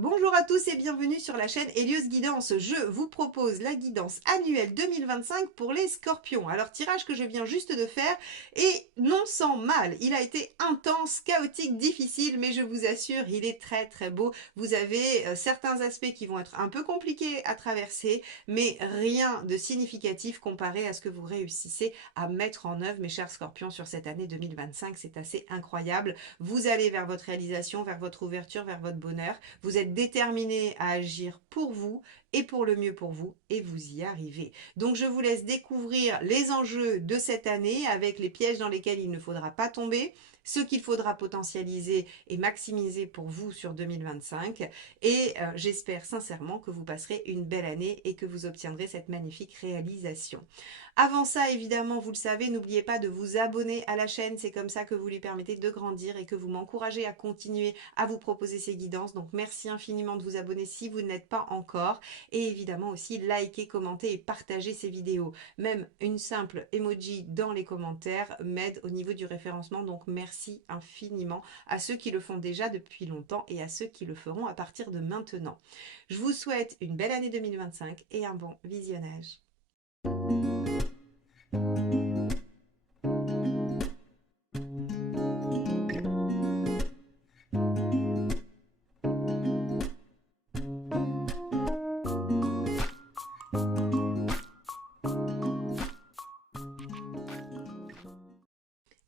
Bonjour à tous et bienvenue sur la chaîne Hélios Guidance. Je vous propose la guidance annuelle 2025 pour les scorpions. Alors, tirage que je viens juste de faire et non sans mal. Il a été intense, chaotique, difficile, mais je vous assure, il est très très beau. Vous avez certains aspects qui vont être un peu compliqués à traverser, mais rien de significatif comparé à ce que vous réussissez à mettre en œuvre, mes chers scorpions, sur cette année 2025. C'est assez incroyable. Vous allez vers votre réalisation, vers votre ouverture, vers votre bonheur. Vous êtes déterminé à agir pour vous et pour le mieux pour vous et vous y arrivez. Donc je vous laisse découvrir les enjeux de cette année avec les pièges dans lesquels il ne faudra pas tomber, ce qu'il faudra potentialiser et maximiser pour vous sur 2025 et j'espère sincèrement que vous passerez une belle année et que vous obtiendrez cette magnifique réalisation. Avant ça, évidemment, vous le savez, n'oubliez pas de vous abonner à la chaîne, c'est comme ça que vous lui permettez de grandir et que vous m'encouragez à continuer à vous proposer ces guidances. Donc merci infiniment de vous abonner si vous ne l'êtes pas encore et évidemment aussi liker, commenter et partager ces vidéos. Même une simple emoji dans les commentaires m'aide au niveau du référencement, donc merci infiniment à ceux qui le font déjà depuis longtemps et à ceux qui le feront à partir de maintenant. Je vous souhaite une belle année 2025 et un bon visionnage.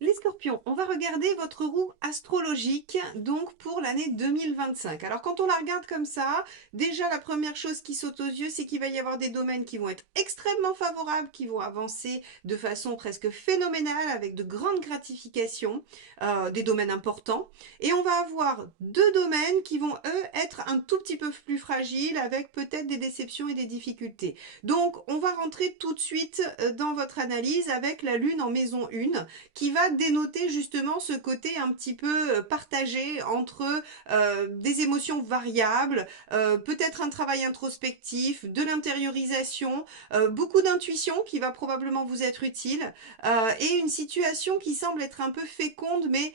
Les scorpions, on va regarder votre roue astrologique donc pour l'année 2025. Alors quand on la regarde comme ça, déjà la première chose qui saute aux yeux, c'est qu'il va y avoir des domaines qui vont être extrêmement favorables, qui vont avancer de façon presque phénoménale avec de grandes gratifications, des domaines importants. Et on va avoir deux domaines qui vont eux être un tout petit peu plus fragiles avec peut-être des déceptions et des difficultés. Donc on va rentrer tout de suite dans votre analyse avec la lune en maison 1 qui va dénoter justement ce côté un petit peu partagé entre des émotions variables, peut-être un travail introspectif, de l'intériorisation, beaucoup d'intuition qui va probablement vous être utile et une situation qui semble être un peu féconde mais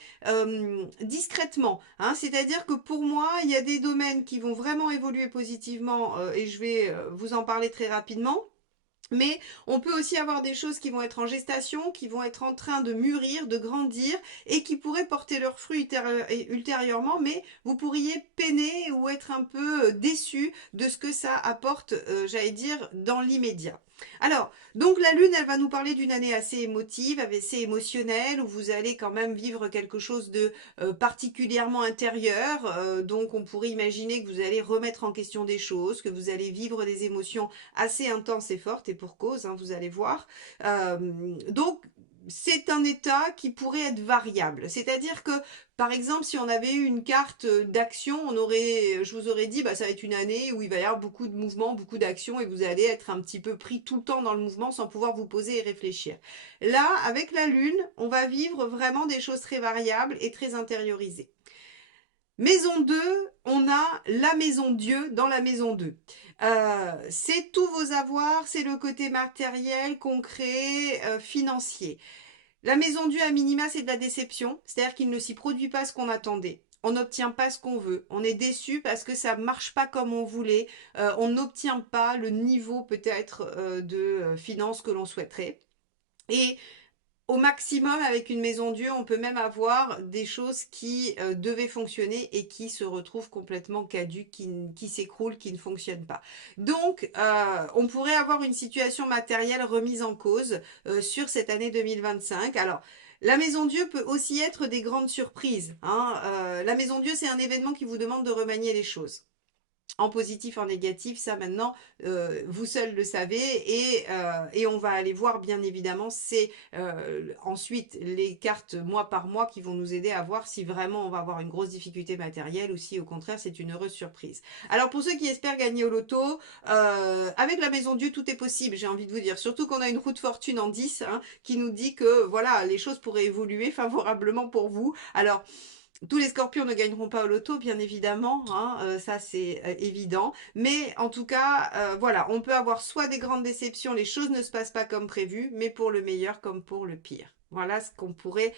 discrètement. Hein, c'est-à-dire que pour moi, il y a des domaines qui vont vraiment évoluer positivement et je vais vous en parler très rapidement. Mais on peut aussi avoir des choses qui vont être en gestation, qui vont être en train de mûrir, de grandir et qui pourraient porter leurs fruits ultérieurement, mais vous pourriez peiner ou être un peu déçu de ce que ça apporte, j'allais dire, dans l'immédiat. Alors, donc la Lune, elle va nous parler d'une année assez émotive, assez émotionnelle, où vous allez quand même vivre quelque chose de particulièrement intérieur. Donc on pourrait imaginer que vous allez remettre en question des choses, que vous allez vivre des émotions assez intense et forte, et pour cause, hein, vous allez voir. Donc, c'est un état qui pourrait être variable. C'est-à-dire que, par exemple, si on avait eu une carte d'action, je vous aurais dit, bah, ça va être une année où il va y avoir beaucoup de mouvements, beaucoup d'actions, et vous allez être un petit peu pris tout le temps dans le mouvement sans pouvoir vous poser et réfléchir. Là, avec la Lune, on va vivre vraiment des choses très variables et très intériorisées. Maison 2, on a la maison Dieu dans la maison 2. C'est tous vos avoirs, c'est le côté matériel, concret, financier. La maison Dieu à minima, c'est de la déception, c'est-à-dire qu'il ne s'y produit pas ce qu'on attendait. On n'obtient pas ce qu'on veut. On est déçu parce que ça ne marche pas comme on voulait. On n'obtient pas le niveau peut-être de finances que l'on souhaiterait. Et au maximum, avec une maison Dieu, on peut même avoir des choses qui devaient fonctionner et qui se retrouvent complètement caduques, qui s'écroulent, qui ne fonctionnent pas. Donc, on pourrait avoir une situation matérielle remise en cause sur cette année 2025. Alors, la maison Dieu peut aussi être des grandes surprises. Hein. La maison Dieu, c'est un événement qui vous demande de remanier les choses en positif, en négatif, ça maintenant, vous seul le savez et on va aller voir bien évidemment, c'est ensuite les cartes mois par mois qui vont nous aider à voir si vraiment on va avoir une grosse difficulté matérielle ou si au contraire c'est une heureuse surprise. Alors pour ceux qui espèrent gagner au loto, avec la maison Dieu tout est possible, j'ai envie de vous dire, surtout qu'on a une roue de fortune en 10 hein, qui nous dit que voilà, les choses pourraient évoluer favorablement pour vous. Alors tous les scorpions ne gagneront pas au loto, bien évidemment, hein, ça c'est évident. Mais en tout cas, voilà, on peut avoir soit des grandes déceptions, les choses ne se passent pas comme prévu, mais pour le meilleur comme pour le pire. Voilà ce qu'on pourrait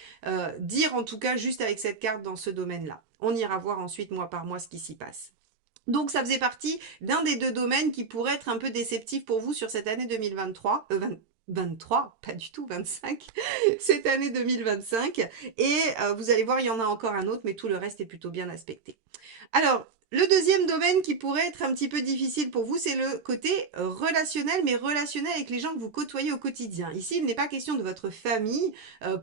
dire en tout cas juste avec cette carte dans ce domaine-là. On ira voir ensuite mois par mois ce qui s'y passe. Donc ça faisait partie d'un des deux domaines qui pourrait être un peu déceptif pour vous sur cette année 2023, 23, pas du tout, 25, cette année 2025. Et vous allez voir, il y en a encore un autre, mais tout le reste est plutôt bien aspecté. Alors, le deuxième domaine qui pourrait être un petit peu difficile pour vous, c'est le côté relationnel, mais relationnel avec les gens que vous côtoyez au quotidien. Ici, il n'est pas question de votre famille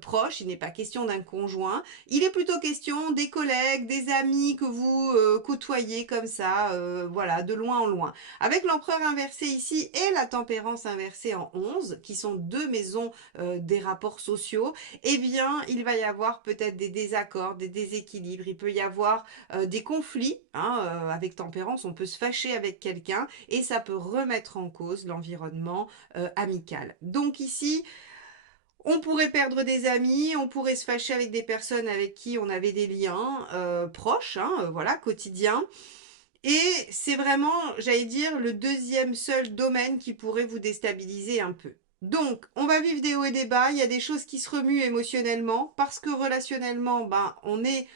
proche, il n'est pas question d'un conjoint, il est plutôt question des collègues, des amis que vous côtoyez comme ça, voilà, de loin en loin. Avec l'empereur inversé ici et la tempérance inversée en 11, qui sont deux maisons des rapports sociaux, eh bien, il va y avoir peut-être des désaccords, des déséquilibres, il peut y avoir des conflits, hein, avec tempérance, on peut se fâcher avec quelqu'un et ça peut remettre en cause l'environnement amical. Donc ici, on pourrait perdre des amis, on pourrait se fâcher avec des personnes avec qui on avait des liens proches, hein, voilà, quotidiens. Et c'est vraiment, j'allais dire, le deuxième seul domaine qui pourrait vous déstabiliser un peu. Donc, on va vivre des hauts et des bas, il y a des choses qui se remuent émotionnellement, parce que relationnellement, ben, on est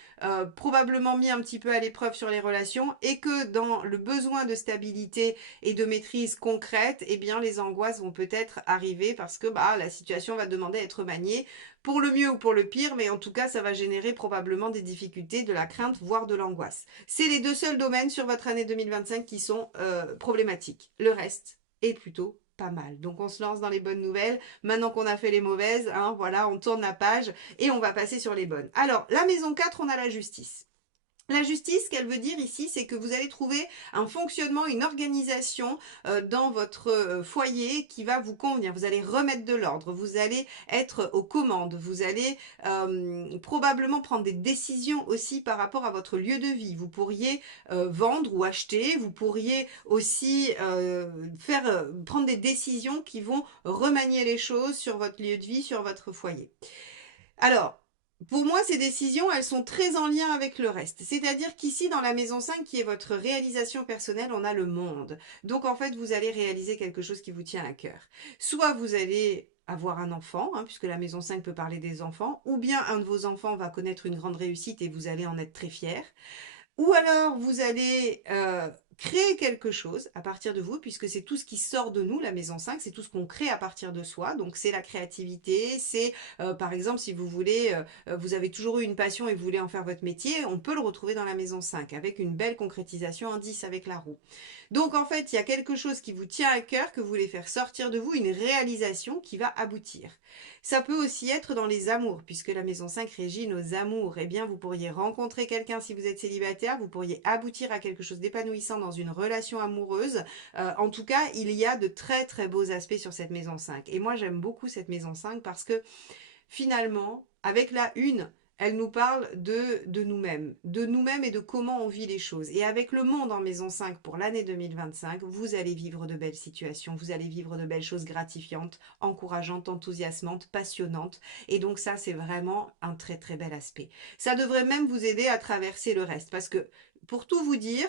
probablement mis un petit peu à l'épreuve sur les relations, et que dans le besoin de stabilité et de maîtrise concrète, eh bien, les angoisses vont peut-être arriver, parce que bah, la situation va demander à être maniée, pour le mieux ou pour le pire, mais en tout cas, ça va générer probablement des difficultés, de la crainte, voire de l'angoisse. C'est les deux seuls domaines sur votre année 2025 qui sont problématiques. Le reste est plutôt pas mal. Donc on se lance dans les bonnes nouvelles. Maintenant qu'on a fait les mauvaises, hein, voilà, on tourne la page et on va passer sur les bonnes. Alors, la maison 4, on a la justice. La justice, ce qu'elle veut dire ici, c'est que vous allez trouver un fonctionnement, une organisation dans votre foyer qui va vous convenir. Vous allez remettre de l'ordre, vous allez être aux commandes, vous allez probablement prendre des décisions aussi par rapport à votre lieu de vie. Vous pourriez vendre ou acheter, vous pourriez aussi prendre des décisions qui vont remanier les choses sur votre lieu de vie, sur votre foyer. Alors, pour moi, ces décisions, elles sont très en lien avec le reste. C'est-à-dire qu'ici, dans la maison 5, qui est votre réalisation personnelle, on a le monde. Donc, en fait, vous allez réaliser quelque chose qui vous tient à cœur. Soit vous allez avoir un enfant, hein, puisque la maison 5 peut parler des enfants, ou bien un de vos enfants va connaître une grande réussite et vous allez en être très fier. Ou alors vous allez créer quelque chose à partir de vous, puisque c'est tout ce qui sort de nous, la maison 5, c'est tout ce qu'on crée à partir de soi. Donc c'est la créativité, c'est par exemple si vous voulez, vous avez toujours eu une passion et vous voulez en faire votre métier, on peut le retrouver dans la maison 5 avec une belle concrétisation en 10 avec la roue. Donc en fait, il y a quelque chose qui vous tient à cœur, que vous voulez faire sortir de vous, une réalisation qui va aboutir. Ça peut aussi être dans les amours, puisque la maison 5 régit nos amours. Eh bien, vous pourriez rencontrer quelqu'un si vous êtes célibataire, vous pourriez aboutir à quelque chose d'épanouissant dans une relation amoureuse. En tout cas, il y a de très très beaux aspects sur cette maison 5. Et moi, j'aime beaucoup cette maison 5 parce que finalement, avec la une, elle nous parle de nous-mêmes et de comment on vit les choses. Et avec le monde en maison 5 pour l'année 2025, vous allez vivre de belles situations, vous allez vivre de belles choses gratifiantes, encourageantes, enthousiasmantes, passionnantes. Et donc ça, c'est vraiment un très très bel aspect. Ça devrait même vous aider à traverser le reste. Parce que, pour tout vous dire,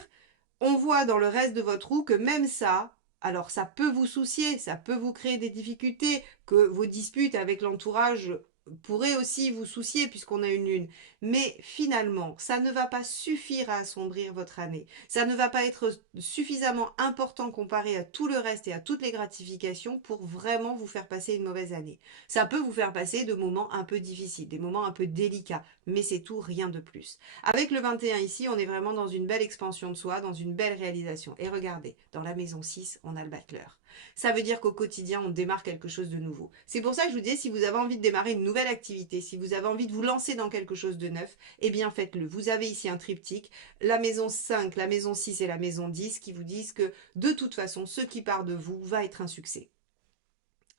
on voit dans le reste de votre roue que même ça, alors ça peut vous soucier, ça peut vous créer des difficultés, que vos disputes avec l'entourage pourraient aussi vous soucier puisqu'on a une lune. Mais finalement, ça ne va pas suffire à assombrir votre année. Ça ne va pas être suffisamment important comparé à tout le reste et à toutes les gratifications pour vraiment vous faire passer une mauvaise année. Ça peut vous faire passer de moments un peu difficiles, des moments un peu délicats, mais c'est tout, rien de plus. Avec le 21 ici, on est vraiment dans une belle expansion de soi, dans une belle réalisation. Et regardez, dans la maison 6, on a le battleur. Ça veut dire qu'au quotidien, on démarre quelque chose de nouveau. C'est pour ça que je vous dis, si vous avez envie de démarrer une nouvelle activité, si vous avez envie de vous lancer dans quelque chose de neuf, eh bien faites-le. Vous avez ici un triptyque, la maison 5, la maison 6 et la maison 10 qui vous disent que de toute façon, ce qui part de vous va être un succès.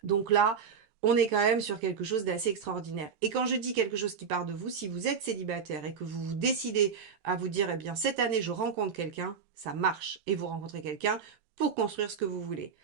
Donc là, on est quand même sur quelque chose d'assez extraordinaire. Et quand je dis quelque chose qui part de vous, si vous êtes célibataire et que vous vous décidez à vous dire, eh bien, cette année, je rencontre quelqu'un, ça marche. Et vous rencontrez quelqu'un pour construire ce que vous voulez.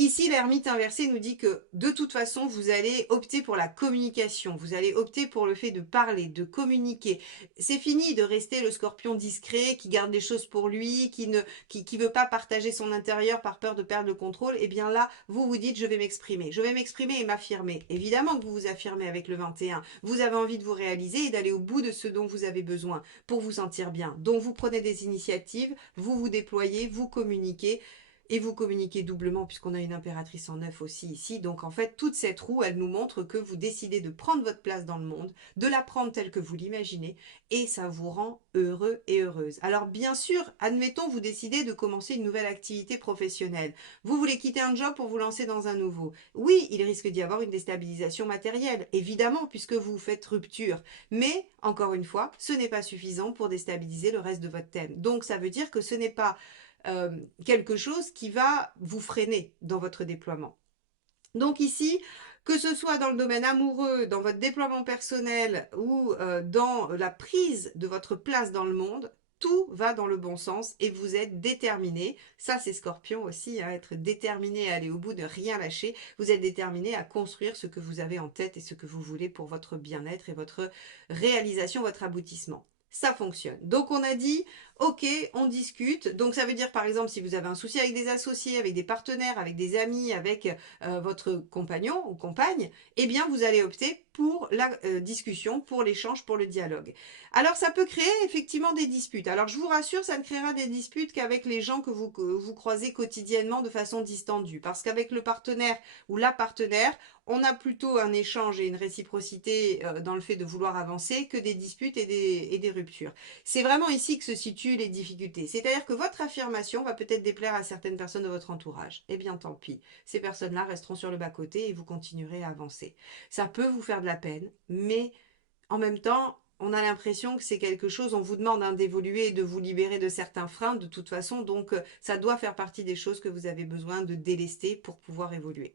Ici, l'ermite inversé nous dit que de toute façon, vous allez opter pour la communication, vous allez opter pour le fait de parler, de communiquer. C'est fini de rester le scorpion discret qui garde les choses pour lui, qui veut pas partager son intérieur par peur de perdre le contrôle. Et bien là, vous vous dites, je vais m'exprimer et m'affirmer. Évidemment que vous vous affirmez avec le 21. Vous avez envie de vous réaliser et d'aller au bout de ce dont vous avez besoin pour vous sentir bien. Donc vous prenez des initiatives, vous vous déployez, vous communiquez. Et vous communiquez doublement puisqu'on a une impératrice en 9 aussi ici. Donc en fait, toute cette roue, elle nous montre que vous décidez de prendre votre place dans le monde, de la prendre telle que vous l'imaginez, et ça vous rend heureux et heureuse. Alors bien sûr, admettons, vous décidez de commencer une nouvelle activité professionnelle. Vous voulez quitter un job pour vous lancer dans un nouveau. Oui, il risque d'y avoir une déstabilisation matérielle, évidemment, puisque vous faites rupture. Mais, encore une fois, ce n'est pas suffisant pour déstabiliser le reste de votre thème. Donc ça veut dire que ce n'est pas quelque chose qui va vous freiner dans votre déploiement. Donc ici, que ce soit dans le domaine amoureux, dans votre déploiement personnel ou dans la prise de votre place dans le monde, tout va dans le bon sens et vous êtes déterminé. Ça, c'est Scorpion aussi, hein, être déterminé à aller au bout, de rien lâcher. Vous êtes déterminé à construire ce que vous avez en tête et ce que vous voulez pour votre bien-être et votre réalisation, votre aboutissement. Ça fonctionne. Donc on a dit, ok, on discute. Donc ça veut dire par exemple si vous avez un souci avec des associés, avec des partenaires, avec des amis, avec votre compagnon ou compagne, eh bien vous allez opter pour la discussion, pour l'échange, pour le dialogue. Alors ça peut créer effectivement des disputes. Alors je vous rassure, ça ne créera des disputes qu'avec les gens que vous croisez quotidiennement de façon distendue. Parce qu'avec le partenaire ou la partenaire, on a plutôt un échange et une réciprocité dans le fait de vouloir avancer que des disputes et des ruptures. C'est vraiment ici que se situent les difficultés. C'est-à-dire que votre affirmation va peut-être déplaire à certaines personnes de votre entourage. Eh bien tant pis. Ces personnes-là resteront sur le bas-côté et vous continuerez à avancer. Ça peut vous faire de la peine, mais en même temps, on a l'impression que c'est quelque chose, on vous demande d'évoluer et de vous libérer de certains freins de toute façon, donc ça doit faire partie des choses que vous avez besoin de délester pour pouvoir évoluer.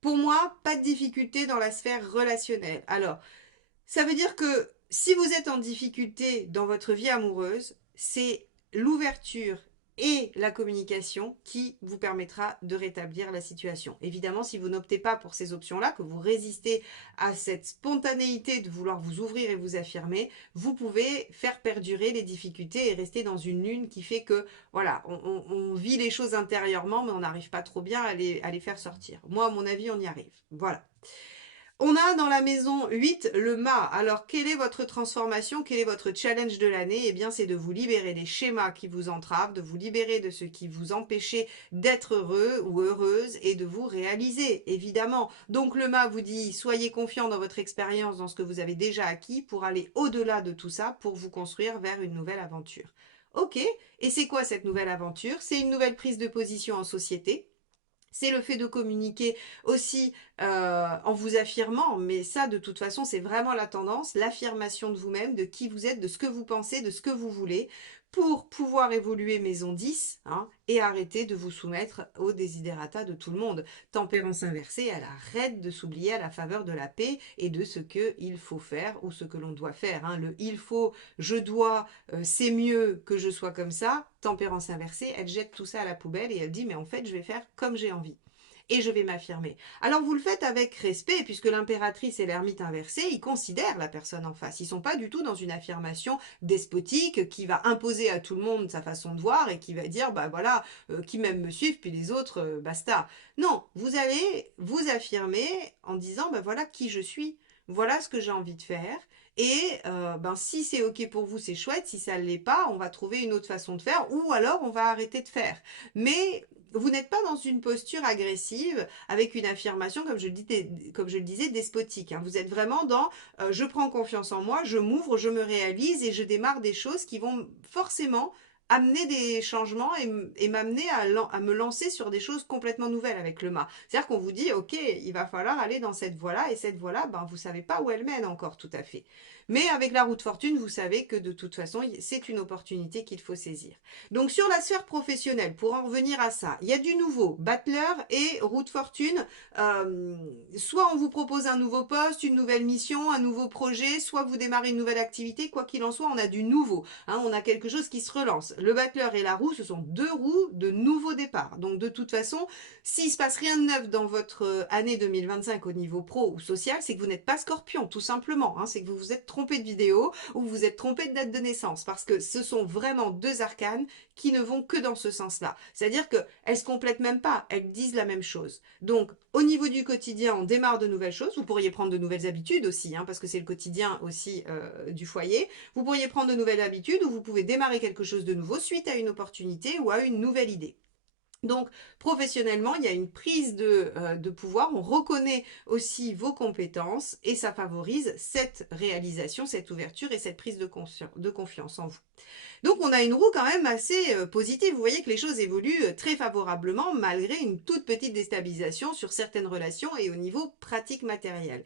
Pour moi, pas de difficulté dans la sphère relationnelle. Alors, ça veut dire que si vous êtes en difficulté dans votre vie amoureuse, c'est l'ouverture et la communication qui vous permettra de rétablir la situation. Évidemment, si vous n'optez pas pour ces options-là, que vous résistez à cette spontanéité de vouloir vous ouvrir et vous affirmer, vous pouvez faire perdurer les difficultés et rester dans une lune qui fait que, voilà, on vit les choses intérieurement, mais on n'arrive pas trop bien à les faire sortir. Moi, à mon avis, on y arrive. Voilà. On a dans la maison 8 le mât. Alors, quelle est votre transformation? Quel est votre challenge de l'année? Eh bien, c'est de vous libérer des schémas qui vous entravent, de vous libérer de ce qui vous empêchait d'être heureux ou heureuse et de vous réaliser, évidemment. Donc, le mât vous dit, soyez confiant dans votre expérience, dans ce que vous avez déjà acquis pour aller au-delà de tout ça, pour vous construire vers une nouvelle aventure. Ok, et c'est quoi cette nouvelle aventure? C'est une nouvelle prise de position en société. C'est le fait de communiquer aussi en vous affirmant, mais ça de toute façon c'est vraiment la tendance, l'affirmation de vous-même, de qui vous êtes, de ce que vous pensez, de ce que vous voulez, pour pouvoir évoluer maison 10 hein, et arrêter de vous soumettre aux desiderata de tout le monde. Tempérance inversée, elle arrête de s'oublier à la faveur de la paix et de ce qu'il faut faire ou ce que l'on doit faire. Hein. Le il faut, je dois, c'est mieux que je sois comme ça. Tempérance inversée, elle jette tout ça à la poubelle et elle dit mais en fait je vais faire comme j'ai envie et je vais m'affirmer. Alors vous le faites avec respect, puisque l'impératrice et l'ermite inversé, ils considèrent la personne en face. Ils sont pas du tout dans une affirmation despotique qui va imposer à tout le monde sa façon de voir et qui va dire, bah voilà, qui m'aime me suivent, puis les autres, basta. Non, vous allez vous affirmer en disant, bah voilà qui je suis, voilà ce que j'ai envie de faire. Et ben, si c'est ok pour vous, c'est chouette. Si ça ne l'est pas, on va trouver une autre façon de faire ou alors on va arrêter de faire. Mais vous n'êtes pas dans une posture agressive avec une affirmation, comme je le disais, despotique. Hein. Vous êtes vraiment dans je prends confiance en moi, je m'ouvre, je me réalise et je démarre des choses qui vont forcément amener des changements et m'amener à me lancer sur des choses complètement nouvelles avec le mât. C'est-à-dire qu'on vous dit, ok, il va falloir aller dans cette voie-là, et cette voie-là, ben, vous savez pas où elle mène encore tout à fait. Mais avec la roue de fortune, vous savez que de toute façon, c'est une opportunité qu'il faut saisir. Donc sur la sphère professionnelle, pour en revenir à ça, il y a du nouveau, battleur et roue de fortune. Soit on vous propose un nouveau poste, une nouvelle mission, un nouveau projet, soit vous démarrez une nouvelle activité, quoi qu'il en soit, on a du nouveau. Hein, on a quelque chose qui se relance. le battleur et la roue, ce sont deux roues de nouveau départ. Donc de toute façon, s'il ne se passe rien de neuf dans votre année 2025 au niveau pro ou social, c'est que vous n'êtes pas Scorpion, tout simplement. Hein. C'est que vous vous êtes trompé de vidéo ou vous vous êtes trompé de date de naissance. Parce que ce sont vraiment deux arcanes qui ne vont que dans ce sens-là. C'est-à-dire qu'elles ne se complètent même pas, elles disent la même chose. Donc, au niveau du quotidien, on démarre de nouvelles choses. Vous pourriez prendre de nouvelles habitudes aussi, hein, parce que c'est le quotidien aussi du foyer. Vous pourriez prendre de nouvelles habitudes ou vous pouvez démarrer quelque chose de nouveau suite à une opportunité ou à une nouvelle idée. Donc, professionnellement, il y a une prise de pouvoir, on reconnaît aussi vos compétences et ça favorise cette réalisation, cette ouverture et cette prise de confiance en vous. Donc, on a une roue quand même assez positive. Vous voyez que les choses évoluent très favorablement malgré une toute petite déstabilisation sur certaines relations et au niveau pratique matériel.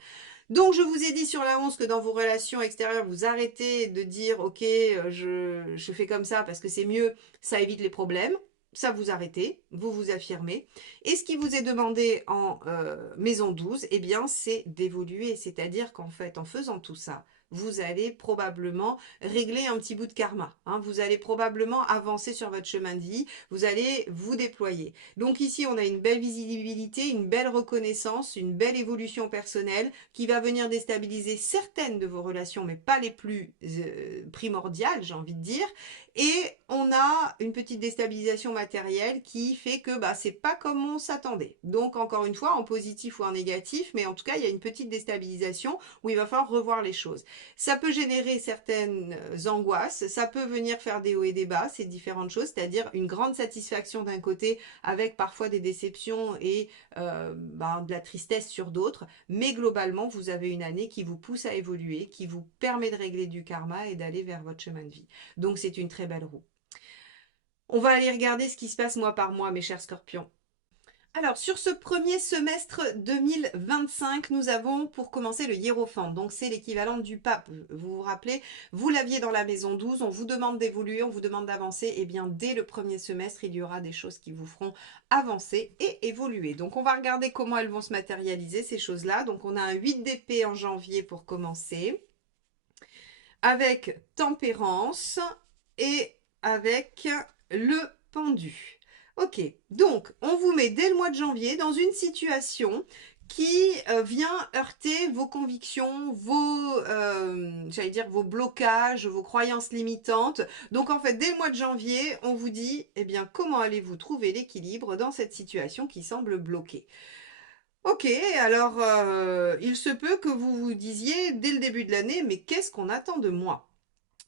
Donc, je vous ai dit sur la 11 que dans vos relations extérieures, vous arrêtez de dire « Ok, je fais comme ça parce que c'est mieux, ça évite les problèmes ». Ça vous arrêtez, vous vous affirmez. Et ce qui vous est demandé en maison 12, eh bien, c'est d'évoluer. C'est-à-dire qu'en fait, en faisant tout ça, vous allez probablement régler un petit bout de karma. Hein. Vous allez probablement avancer sur votre chemin de vie. Vous allez vous déployer. Donc ici, on a une belle visibilité, une belle reconnaissance, une belle évolution personnelle qui va venir déstabiliser certaines de vos relations, mais pas les plus primordiales, j'ai envie de dire. Et on a une petite déstabilisation matérielle qui fait que c'est pas comme on s'attendait. Donc encore une fois, en positif ou en négatif, mais en tout cas, il y a une petite déstabilisation où il va falloir revoir les choses. Ça peut générer certaines angoisses, ça peut venir faire des hauts et des bas, c'est différentes choses, c'est-à-dire une grande satisfaction d'un côté avec parfois des déceptions et de la tristesse sur d'autres, mais globalement, vous avez une année qui vous pousse à évoluer, qui vous permet de régler du karma et d'aller vers votre chemin de vie. Donc c'est une très belle roue. On va aller regarder ce qui se passe mois par mois, mes chers scorpions. Alors, sur ce premier semestre 2025, nous avons pour commencer le hiérophante. Donc, c'est l'équivalent du pape. Vous vous rappelez, vous l'aviez dans la maison 12, on vous demande d'évoluer, on vous demande d'avancer. Et bien, dès le premier semestre, il y aura des choses qui vous feront avancer et évoluer. Donc, on va regarder comment elles vont se matérialiser, ces choses-là. Donc, on a un 8 d'épée en janvier pour commencer, avec tempérance et avec le pendu. Ok, donc on vous met dès le mois de janvier dans une situation qui vient heurter vos convictions, vos blocages, vos croyances limitantes. Donc en fait, dès le mois de janvier, on vous dit, eh bien, comment allez-vous trouver l'équilibre dans cette situation qui semble bloquée? Ok, alors il se peut que vous vous disiez dès le début de l'année, mais qu'est-ce qu'on attend de moi?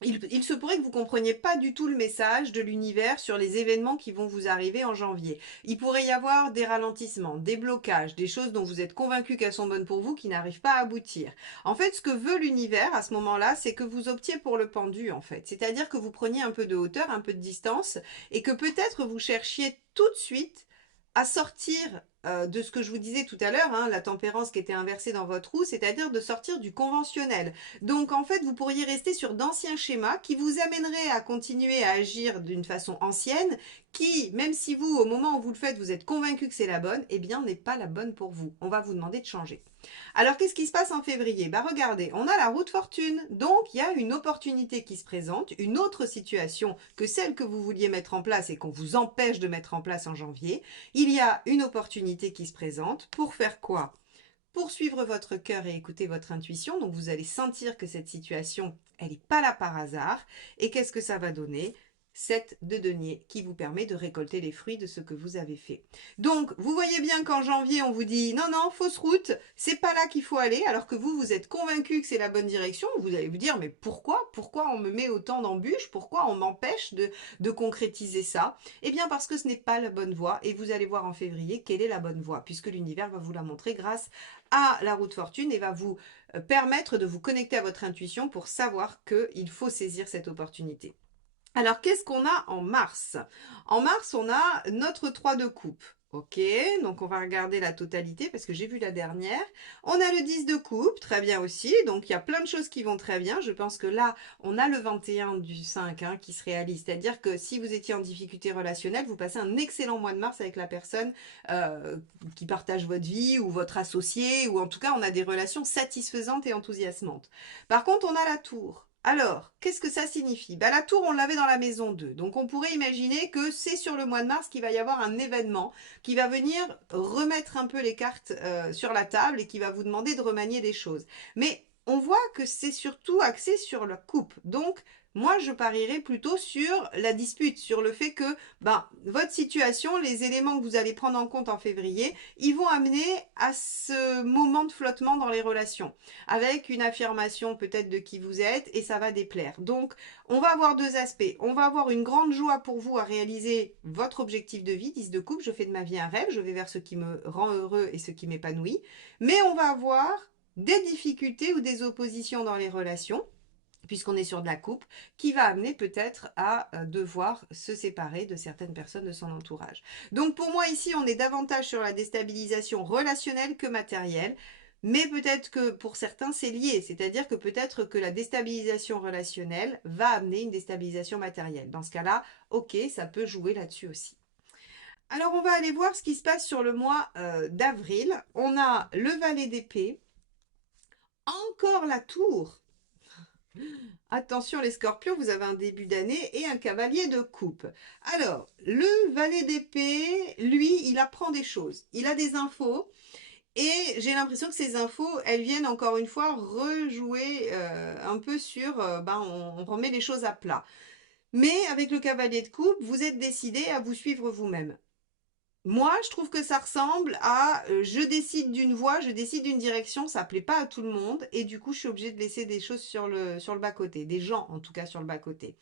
Il se pourrait que vous ne compreniez pas du tout le message de l'univers sur les événements qui vont vous arriver en janvier. Il pourrait y avoir des ralentissements, des blocages, des choses dont vous êtes convaincu qu'elles sont bonnes pour vous qui n'arrivent pas à aboutir. En fait, ce que veut l'univers à ce moment-là, c'est que vous optiez pour le pendu, en fait. C'est-à-dire que vous preniez un peu de hauteur, un peu de distance, et que peut-être vous cherchiez tout de suite à sortir de ce que je vous disais tout à l'heure, hein, la tempérance qui était inversée dans votre roue, c'est-à-dire de sortir du conventionnel. Donc en fait, vous pourriez rester sur d'anciens schémas qui vous amèneraient à continuer à agir d'une façon ancienne, qui, même si vous, au moment où vous le faites, vous êtes convaincu que c'est la bonne, eh bien n'est pas la bonne pour vous. On va vous demander de changer. Alors qu'est-ce qui se passe en février? Regardez, on a la roue de fortune, donc il y a une opportunité qui se présente, une autre situation que celle que vous vouliez mettre en place et qu'on vous empêche de mettre en place en janvier. Il y a une opportunité qui se présente pour faire quoi? Pour suivre votre cœur et écouter votre intuition. Donc vous allez sentir que cette situation, elle n'est pas là par hasard. Et qu'est-ce que ça va donner? 7 de denier qui vous permet de récolter les fruits de ce que vous avez fait. Donc, vous voyez bien qu'en janvier, on vous dit non, non, fausse route, c'est pas là qu'il faut aller, alors que vous êtes convaincu que c'est la bonne direction. Vous allez vous dire, mais pourquoi on me met autant d'embûches? Pourquoi on m'empêche de concrétiser ça? Eh bien, parce que ce n'est pas la bonne voie et vous allez voir en février quelle est la bonne voie, puisque l'univers va vous la montrer grâce à la roue de fortune et va vous permettre de vous connecter à votre intuition pour savoir qu'il faut saisir cette opportunité. Alors, qu'est-ce qu'on a en mars? En mars, on a notre 3 de coupe. Ok, donc on va regarder la totalité parce que j'ai vu la dernière. On a le 10 de coupe, très bien aussi. Donc il y a plein de choses qui vont très bien. Je pense que là, on a le 21 du 5 qui se réalise. C'est-à-dire que si vous étiez en difficulté relationnelle, vous passez un excellent mois de mars avec la personne qui partage votre vie ou votre associé. Ou en tout cas, on a des relations satisfaisantes et enthousiasmantes. Par contre, on a la tour. Alors, qu'est-ce que ça signifie? Bah, la tour, on l'avait dans la maison 2. Donc, on pourrait imaginer que c'est sur le mois de mars qu'il va y avoir un événement qui va venir remettre un peu les cartes sur la table et qui va vous demander de remanier des choses. Mais on voit que c'est surtout axé sur la coupe. Donc, moi, je parierais plutôt sur la dispute, sur le fait que ben, votre situation, les éléments que vous allez prendre en compte en février, ils vont amener à ce moment de flottement dans les relations avec une affirmation peut-être de qui vous êtes et ça va déplaire. Donc, on va avoir deux aspects. On va avoir une grande joie pour vous à réaliser votre objectif de vie, 10 de coupe, je fais de ma vie un rêve, je vais vers ce qui me rend heureux et ce qui m'épanouit. Mais on va avoir des difficultés ou des oppositions dans les relations puisqu'on est sur de la coupe, qui va amener peut-être à devoir se séparer de certaines personnes de son entourage. Donc pour moi ici, on est davantage sur la déstabilisation relationnelle que matérielle, mais peut-être que pour certains c'est lié, c'est-à-dire que peut-être que la déstabilisation relationnelle va amener une déstabilisation matérielle. Dans ce cas-là, ok, ça peut jouer là-dessus aussi. Alors on va aller voir ce qui se passe sur le mois d'avril. On a le valet d'épée, encore la tour. Attention les scorpions, vous avez un début d'année et un cavalier de coupe. Alors, le valet d'épée, lui, il apprend des choses. Il a des infos et j'ai l'impression que ces infos, elles viennent encore une fois rejouer un peu sur, on remet les choses à plat. Mais avec le cavalier de coupe, vous êtes décidé à vous suivre vous-même. Moi, je trouve que ça ressemble à je décide d'une voie, je décide d'une direction, ça plaît pas à tout le monde et du coup, je suis obligée de laisser des choses sur le bas-côté, des gens en tout cas sur le bas-côté.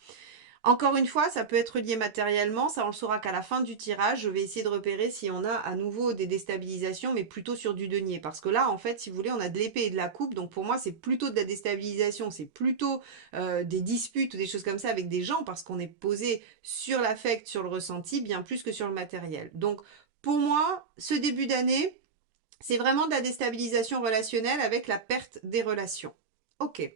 Encore une fois, ça peut être lié matériellement, ça on le saura qu'à la fin du tirage, je vais essayer de repérer si on a à nouveau des déstabilisations, mais plutôt sur du denier. Parce que là, en fait, si vous voulez, on a de l'épée et de la coupe, donc pour moi, c'est plutôt de la déstabilisation, c'est plutôt des disputes ou des choses comme ça avec des gens, parce qu'on est posé sur l'affect, sur le ressenti, bien plus que sur le matériel. Donc pour moi, ce début d'année, c'est vraiment de la déstabilisation relationnelle avec la perte des relations. Ok.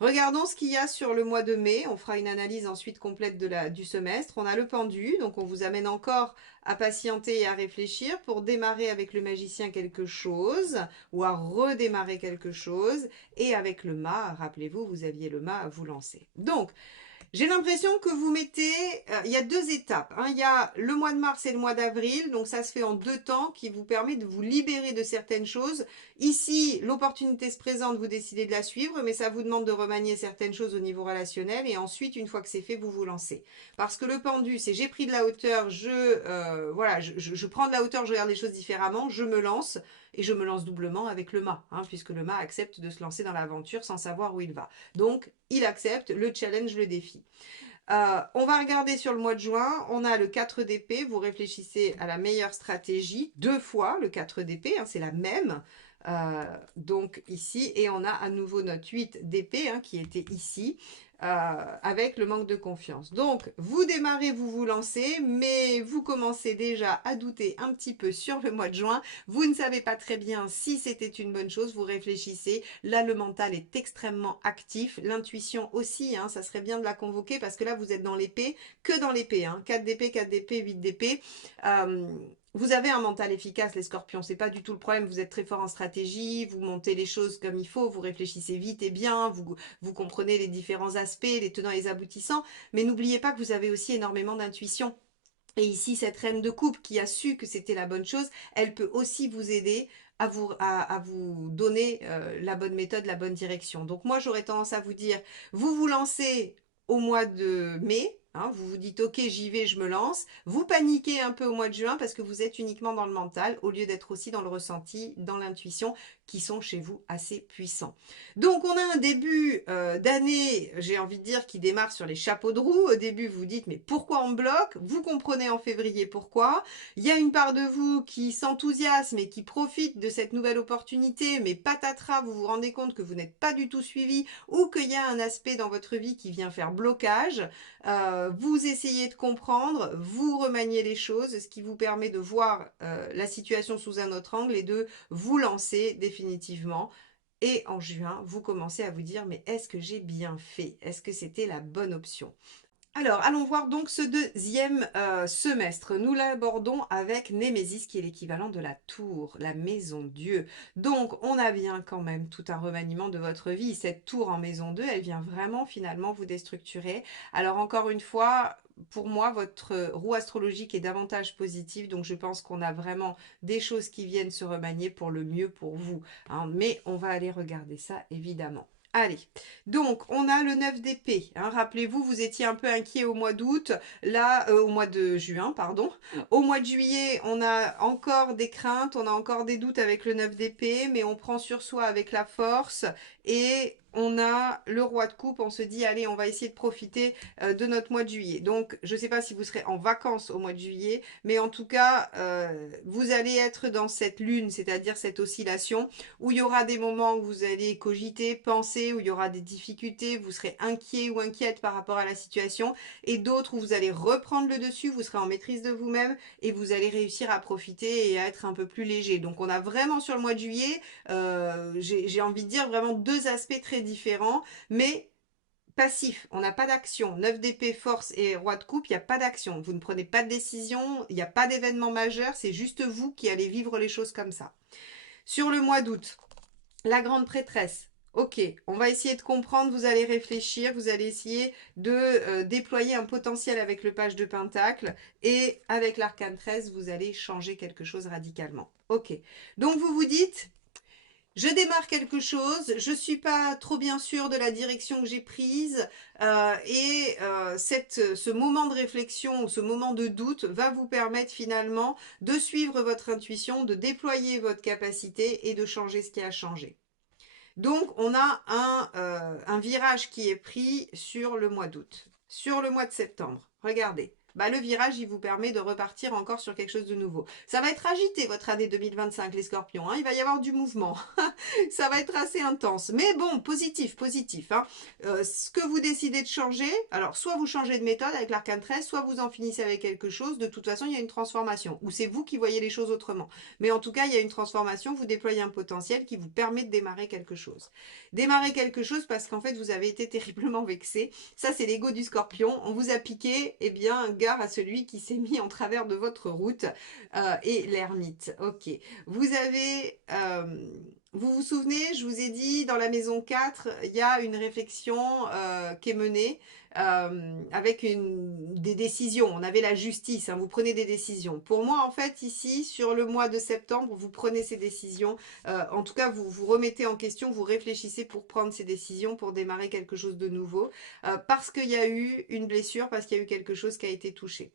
Regardons ce qu'il y a sur le mois de mai. On fera une analyse ensuite complète du semestre. On a le pendu, donc on vous amène encore à patienter et à réfléchir pour démarrer avec le magicien quelque chose ou à redémarrer quelque chose. Et avec le mât, rappelez-vous, vous aviez le mât à vous lancer. Donc, j'ai l'impression que vous mettez, il y a deux étapes, hein. Il y a le mois de mars et le mois d'avril, donc ça se fait en deux temps qui vous permet de vous libérer de certaines choses. Ici, l'opportunité se présente, vous décidez de la suivre, mais ça vous demande de remanier certaines choses au niveau relationnel et ensuite, une fois que c'est fait, vous vous lancez. Parce que le pendu, c'est j'ai pris de la hauteur, je prends de la hauteur, je regarde les choses différemment, je me lance et je me lance doublement avec le mât, hein, puisque le mât accepte de se lancer dans l'aventure sans savoir où il va. Donc, il accepte le challenge, le défi. On va regarder sur le mois de juin, on a le 4 d'épée, vous réfléchissez à la meilleure stratégie, deux fois le 4 d'épée, hein, c'est la même. Donc ici, et on a à nouveau notre 8 d'épée hein, qui était ici, avec le manque de confiance. Donc, vous démarrez, vous vous lancez, mais vous commencez déjà à douter un petit peu sur le mois de juin. Vous ne savez pas très bien si c'était une bonne chose, vous réfléchissez. Là, le mental est extrêmement actif, l'intuition aussi, hein, ça serait bien de la convoquer parce que là, vous êtes dans l'épée, que dans l'épée, hein, 4 d'épée, 4 d'épée, 8 d'épée. Vous avez un mental efficace, les scorpions, c'est pas du tout le problème. Vous êtes très fort en stratégie, vous montez les choses comme il faut, vous réfléchissez vite et bien, vous comprenez les différents aspects, les tenants et les aboutissants, mais n'oubliez pas que vous avez aussi énormément d'intuition. Et ici, cette reine de coupe qui a su que c'était la bonne chose, elle peut aussi vous aider à vous donner la bonne méthode, la bonne direction. Donc moi, j'aurais tendance à vous dire, vous vous lancez au mois de mai, hein, vous vous dites, ok, j'y vais, je me lance. Vous paniquez un peu au mois de juin parce que vous êtes uniquement dans le mental, au lieu d'être aussi dans le ressenti, dans l'intuition, qui sont chez vous assez puissants. Donc on a un début d'année, j'ai envie de dire, qui démarre sur les chapeaux de roue. Au début, vous dites, mais pourquoi on bloque? Vous comprenez en février pourquoi. Il y a une part de vous qui s'enthousiasme et qui profite de cette nouvelle opportunité, mais patatras, vous vous rendez compte que vous n'êtes pas du tout suivi ou qu'il y a un aspect dans votre vie qui vient faire blocage. Vous essayez de comprendre, vous remaniez les choses, ce qui vous permet de voir la situation sous un autre angle et de vous lancer définitivement. Et en juin, vous commencez à vous dire, mais est-ce que j'ai bien fait? Est-ce que c'était la bonne option? Alors, allons voir donc ce deuxième semestre. Nous l'abordons avec Némésis, qui est l'équivalent de la tour, la maison Dieu. Donc, on a bien quand même tout un remaniement de votre vie. Cette tour en maison 2, elle vient vraiment finalement vous déstructurer. Alors, encore une fois, pour moi, votre roue astrologique est davantage positive. Donc, je pense qu'on a vraiment des choses qui viennent se remanier pour le mieux pour vous, hein. Mais on va aller regarder ça, évidemment. Allez, donc on a le 9 d'épée, hein. Rappelez-vous, vous étiez un peu inquiet au mois d'août, là, au mois de juin, pardon. Au mois de juillet, on a encore des craintes, on a encore des doutes avec le 9 d'épée, mais on prend sur soi avec la force et on a le roi de coupe, on se dit, allez, on va essayer de profiter de notre mois de juillet. Donc, je ne sais pas si vous serez en vacances au mois de juillet, mais en tout cas, vous allez être dans cette lune, c'est-à-dire cette oscillation, où il y aura des moments où vous allez cogiter, penser, où il y aura des difficultés, vous serez inquiet ou inquiète par rapport à la situation, et d'autres où vous allez reprendre le dessus, vous serez en maîtrise de vous-même, et vous allez réussir à profiter et à être un peu plus léger. Donc on a vraiment sur le mois de juillet, j'ai envie de dire vraiment deux aspects très différents, mais passif, on n'a pas d'action. 9 d'épée, force et roi de coupe, il n'y a pas d'action. Vous ne prenez pas de décision, il n'y a pas d'événement majeur, c'est juste vous qui allez vivre les choses comme ça. Sur le mois d'août, la grande prêtresse. Ok, on va essayer de comprendre, vous allez réfléchir, vous allez essayer de déployer un potentiel avec le page de Pentacle et avec l'arcane 13, vous allez changer quelque chose radicalement. Ok, donc vous vous dites, je démarre quelque chose, je ne suis pas trop bien sûre de la direction que j'ai prise ce moment de réflexion, ce moment de doute va vous permettre finalement de suivre votre intuition, de déployer votre capacité et de changer ce qui a changé. Donc, on a un virage qui est pris sur le mois d'août. Sur le mois de septembre, regardez. Bah, le virage, il vous permet de repartir encore sur quelque chose de nouveau. Ça va être agité, votre année 2025, les scorpions, hein. Il va y avoir du mouvement. Ça va être assez intense. Mais bon, positif, positif, hein. Ce que vous décidez de changer, alors soit vous changez de méthode avec l'arcane 13, soit vous en finissez avec quelque chose. De toute façon, il y a une transformation. Ou c'est vous qui voyez les choses autrement. Mais en tout cas, il y a une transformation, vous déployez un potentiel qui vous permet de démarrer quelque chose. Démarrer quelque chose parce qu'en fait, vous avez été terriblement vexé. Ça, c'est l'ego du scorpion. On vous a piqué, eh bien, gare à celui qui s'est mis en travers de votre route. Et l'ermite, ok. Vous avez... vous vous souvenez, je vous ai dit, dans la maison 4, il y a une réflexion qui est menée avec des décisions. On avait la justice, hein, vous prenez des décisions. Pour moi, en fait, ici, sur le mois de septembre, vous prenez ces décisions. En tout cas, vous vous remettez en question, vous réfléchissez pour prendre ces décisions, pour démarrer quelque chose de nouveau. Parce qu'il y a eu une blessure, parce qu'il y a eu quelque chose qui a été touché.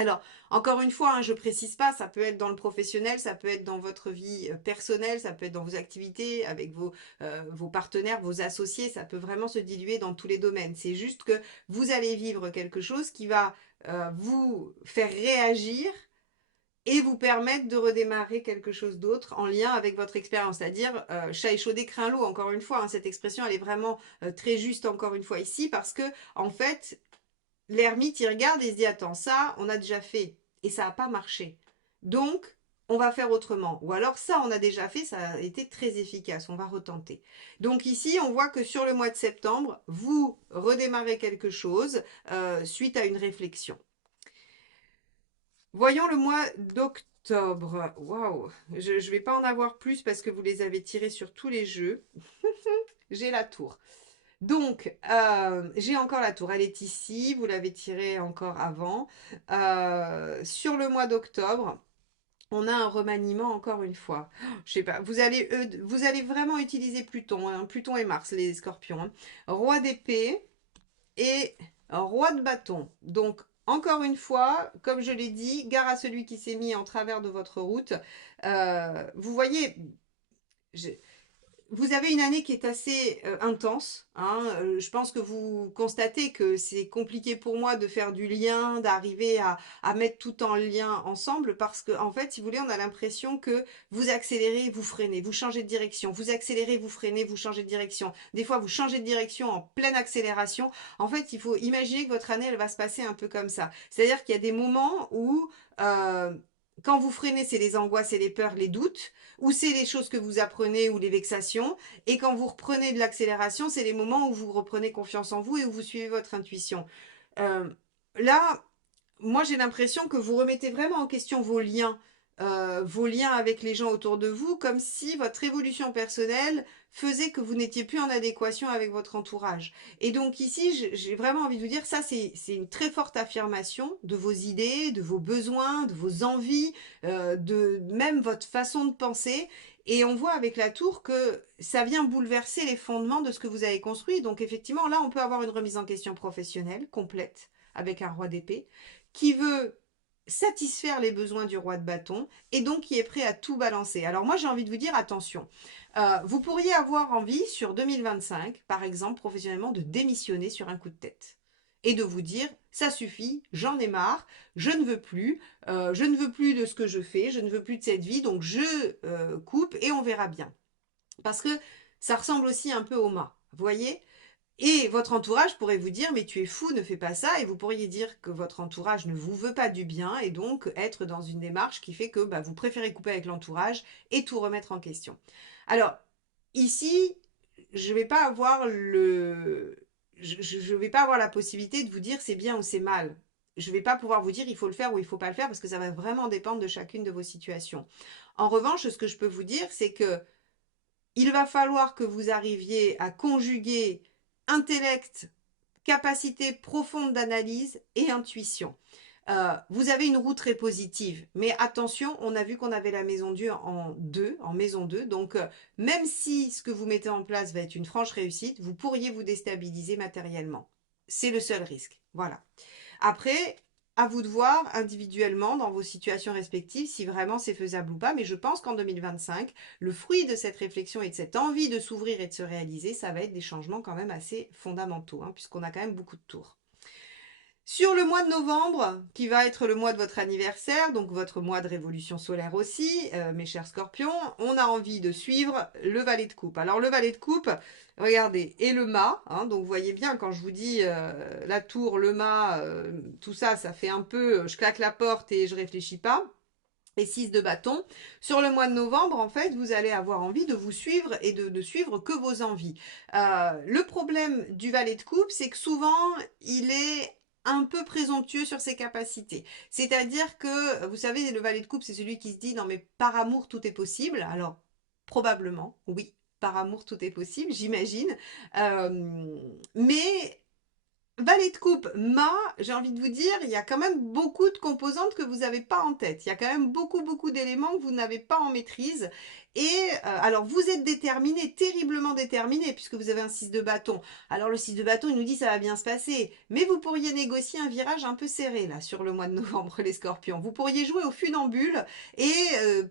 Alors, encore une fois, hein, je précise pas, ça peut être dans le professionnel, ça peut être dans votre vie personnelle, ça peut être dans vos activités, avec vos partenaires, vos associés, ça peut vraiment se diluer dans tous les domaines. C'est juste que vous allez vivre quelque chose qui va vous faire réagir et vous permettre de redémarrer quelque chose d'autre en lien avec votre expérience. C'est-à-dire, chat échaudé craint l'eau, encore une fois, hein, cette expression, elle est vraiment très juste, encore une fois, ici, parce que, en fait, l'ermite, il regarde et il se dit, attends, ça, on a déjà fait et ça n'a pas marché. Donc, on va faire autrement. Ou alors, ça, on a déjà fait, ça a été très efficace, on va retenter. Donc ici, on voit que sur le mois de septembre, vous redémarrez quelque chose suite à une réflexion. Voyons le mois d'octobre. Waouh, je ne vais pas en avoir plus parce que vous les avez tirés sur tous les jeux. J'ai la tour. Donc, j'ai encore la tour. Elle est ici. Vous l'avez tirée encore avant. Sur le mois d'octobre, on a un remaniement encore une fois. Je sais pas. Vous allez vraiment utiliser Pluton, hein, Pluton et Mars, les scorpions, hein. Roi d'épée et roi de bâton. Donc, encore une fois, comme je l'ai dit, gare à celui qui s'est mis en travers de votre route. Vous voyez, vous avez une année qui est assez intense, hein. Je pense que vous constatez que c'est compliqué pour moi de faire du lien, d'arriver à mettre tout en lien ensemble parce que, en fait, si vous voulez, on a l'impression que vous accélérez, vous freinez, vous changez de direction, vous accélérez, vous freinez, vous changez de direction. Des fois, vous changez de direction en pleine accélération. En fait, il faut imaginer que votre année, elle va se passer un peu comme ça. C'est-à-dire qu'il y a des moments où, quand vous freinez, c'est les angoisses et les peurs, les doutes, ou c'est les choses que vous apprenez ou les vexations. Et quand vous reprenez de l'accélération, c'est les moments où vous reprenez confiance en vous et où vous suivez votre intuition. Euh, Là, moi j'ai l'impression que vous remettez vraiment en question vos liens avec les gens autour de vous, comme si votre évolution personnelle faisait que vous n'étiez plus en adéquation avec votre entourage. Et donc ici, j'ai vraiment envie de vous dire, ça c'est une très forte affirmation de vos idées, de vos besoins, de vos envies, de même votre façon de penser. Et on voit avec la tour que ça vient bouleverser les fondements de ce que vous avez construit. Donc effectivement, là, on peut avoir une remise en question professionnelle complète avec un roi d'épée qui veut satisfaire les besoins du roi de bâton et donc qui est prêt à tout balancer. Alors moi j'ai envie de vous dire attention, vous pourriez avoir envie sur 2025 par exemple professionnellement de démissionner sur un coup de tête et de vous dire ça suffit, j'en ai marre, je ne veux plus de ce que je fais, je ne veux plus de cette vie, donc je coupe et on verra bien. Parce que ça ressemble aussi un peu au mât, vous voyez. Et votre entourage pourrait vous dire mais tu es fou, ne fais pas ça. Et vous pourriez dire que votre entourage ne vous veut pas du bien et donc être dans une démarche qui fait que bah, vous préférez couper avec l'entourage et tout remettre en question. Alors ici, je vais pas avoir je vais pas avoir la possibilité de vous dire c'est bien ou c'est mal. Je vais pas pouvoir vous dire il faut le faire ou il faut pas le faire parce que ça va vraiment dépendre de chacune de vos situations. En revanche, ce que je peux vous dire, c'est que il va falloir que vous arriviez à conjuguer intellect, capacité profonde d'analyse et intuition. Vous avez une roue très positive, mais attention, on a vu qu'on avait la maison due en deux, en maison 2, donc même si ce que vous mettez en place va être une franche réussite, vous pourriez vous déstabiliser matériellement. C'est le seul risque. Voilà. Après, à vous de voir individuellement dans vos situations respectives si vraiment c'est faisable ou pas, mais je pense qu'en 2025, le fruit de cette réflexion et de cette envie de s'ouvrir et de se réaliser, ça va être des changements quand même assez fondamentaux, hein, puisqu'on a quand même beaucoup de tours. Sur le mois de novembre, qui va être le mois de votre anniversaire, donc votre mois de révolution solaire aussi, mes chers scorpions, on a envie de suivre le valet de coupe. Alors le valet de coupe, regardez, et le mât, hein, donc vous voyez bien quand je vous dis la tour, le mât, tout ça, ça fait un peu, je claque la porte et je réfléchis pas. Et 6 de bâton. Sur le mois de novembre, en fait, vous allez avoir envie de vous suivre et de suivre que vos envies. Le problème du valet de coupe, c'est que souvent, il est un peu présomptueux sur ses capacités. C'est-à-dire que, vous savez, le valet de coupe, c'est celui qui se dit, non mais par amour, tout est possible. Alors, probablement, oui, par amour, tout est possible, j'imagine. Mais valet de coupe, j'ai envie de vous dire, il y a quand même beaucoup de composantes que vous n'avez pas en tête. Il y a quand même beaucoup d'éléments que vous n'avez pas en maîtrise. Et alors, vous êtes déterminé, terriblement déterminé, puisque vous avez un 6 de bâton. Alors, le 6 de bâton, il nous dit ça va bien se passer. Mais vous pourriez négocier un virage un peu serré, là, sur le mois de novembre, les scorpions. Vous pourriez jouer au funambule et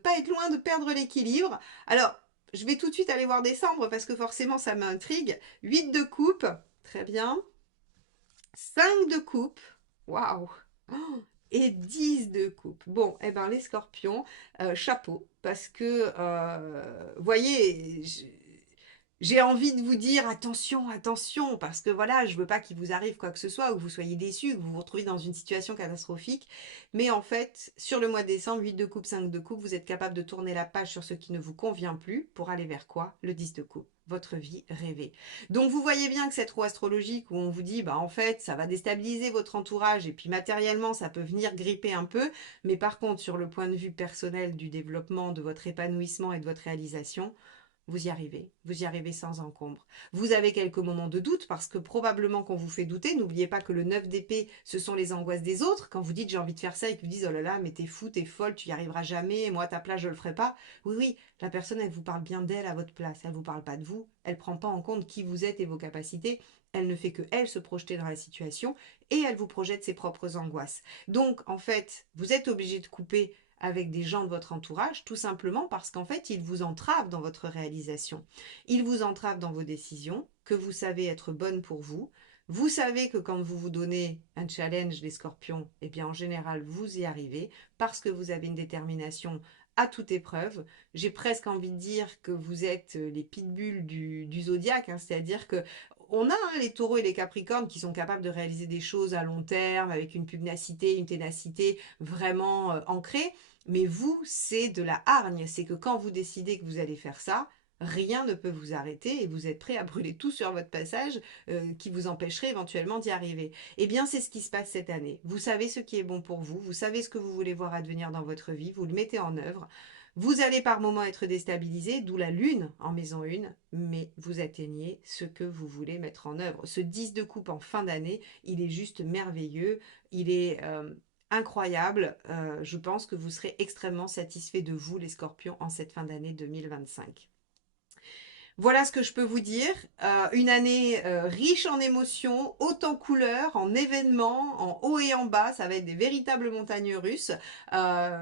pas être loin de perdre l'équilibre. Alors, je vais tout de suite aller voir décembre, parce que forcément, ça m'intrigue. 8 de coupe, très bien. 5 de coupe. Waouh! Oh, et 10 de coupe. Bon, eh ben les scorpions, chapeau, parce que, voyez, j'ai envie de vous dire attention, attention, parce que voilà, je veux pas qu'il vous arrive quoi que ce soit, ou que vous soyez déçus, que vous vous retrouviez dans une situation catastrophique. Mais en fait, sur le mois de décembre, 8 de coupe, 5 de coupe, vous êtes capable de tourner la page sur ce qui ne vous convient plus pour aller vers quoi? Le 10 de coupe, votre vie rêvée. Donc vous voyez bien que cette roue astrologique où on vous dit, bah en fait, ça va déstabiliser votre entourage et puis matériellement, ça peut venir gripper un peu. Mais par contre, sur le point de vue personnel du développement, de votre épanouissement et de votre réalisation, vous y arrivez sans encombre. Vous avez quelques moments de doute parce que probablement qu'on vous fait douter. N'oubliez pas que le 9 d'épée, ce sont les angoisses des autres. Quand vous dites j'ai envie de faire ça et qu'ils vous disent oh là là, mais t'es fou, t'es folle, tu y arriveras jamais, moi à ta place je le ferai pas. Oui, oui, la personne elle vous parle bien d'elle à votre place, elle vous parle pas de vous, elle prend pas en compte qui vous êtes et vos capacités. Elle ne fait que elle se projeter dans la situation et elle vous projette ses propres angoisses. Donc en fait, vous êtes obligé de couper avec des gens de votre entourage, tout simplement parce qu'en fait, ils vous entravent dans votre réalisation. Ils vous entravent dans vos décisions, que vous savez être bonnes pour vous. Vous savez que quand vous vous donnez un challenge, les scorpions, eh bien en général, vous y arrivez parce que vous avez une détermination à toute épreuve. J'ai presque envie de dire que vous êtes les pitbulls du zodiaque, hein, c'est-à-dire que on a les taureaux et les capricornes qui sont capables de réaliser des choses à long terme avec une pugnacité, une ténacité vraiment ancrée. Mais vous, c'est de la hargne. C'est que quand vous décidez que vous allez faire ça, rien ne peut vous arrêter et vous êtes prêt à brûler tout sur votre passage qui vous empêcherait éventuellement d'y arriver. Eh bien, c'est ce qui se passe cette année. Vous savez ce qui est bon pour vous, vous savez ce que vous voulez voir advenir dans votre vie, vous le mettez en œuvre. Vous allez par moments être déstabilisé, d'où la lune en maison 1, mais vous atteignez ce que vous voulez mettre en œuvre. Ce 10 de coupe en fin d'année, il est juste merveilleux, il est incroyable. Je pense que vous serez extrêmement satisfait de vous, les scorpions, en cette fin d'année 2025. Voilà ce que je peux vous dire. Une année riche en émotions, haute en couleurs, en événements, en haut et en bas. Ça va être des véritables montagnes russes.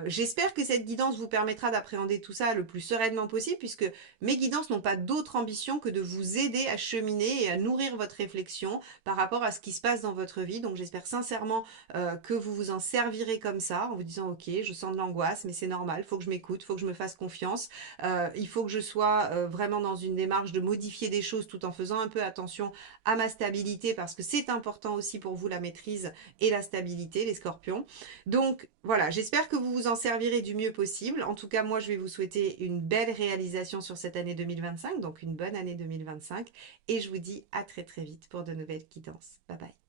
J'espère que cette guidance vous permettra d'appréhender tout ça le plus sereinement possible, puisque mes guidances n'ont pas d'autre ambition que de vous aider à cheminer et à nourrir votre réflexion par rapport à ce qui se passe dans votre vie. Donc j'espère sincèrement que vous vous en servirez comme ça, en vous disant ok, je sens de l'angoisse, mais c'est normal, il faut que je m'écoute, il faut que je me fasse confiance. Il faut que je sois vraiment dans une démarche de modifier des choses tout en faisant un peu attention à ma stabilité parce que c'est important aussi pour vous la maîtrise et la stabilité, les scorpions. Donc voilà, j'espère que vous vous en servirez du mieux possible. En tout cas, moi, je vais vous souhaiter une belle réalisation sur cette année 2025, donc une bonne année 2025. Et je vous dis à très très vite pour de nouvelles guidances. Bye bye.